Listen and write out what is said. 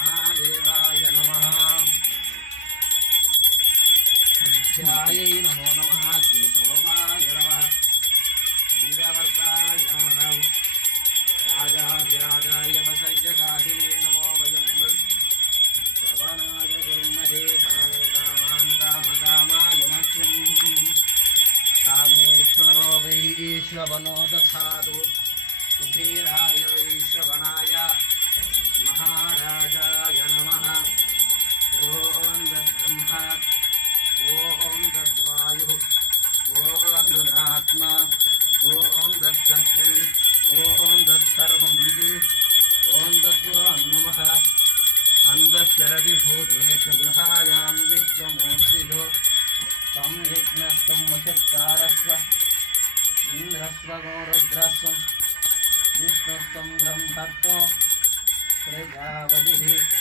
महादेवाय नमः। ध्यायै नमो नमः। श्रीसोमाय नमः। चन्द्रवर्ताय नमः। राजाधिराजाय वसज्जकाधिने नमो वयं श्रवणाय गुरुमहे कामान् कामकामाय मह्यम्। कामेश्वरो वैश्रवणो दधातु कुबेराय वैश्रवणाय महाराजाय नमः। ॐ तद्ब्रह्म ॐ तद्वायुः ॐ तदात्मा ॐ तत्सत्यम् ॐ तत्सर्वं ॐ तत्पुरान् नमः। अन्तःशरति भूतेषु गृहायां विश्वमूर्तिषु तं यज्ञस्तं वशत्कारस्व इन्द्रस्वगो रुद्रस्वं विष्णुस्तं ब्रह्मत्वं प्रजापतिः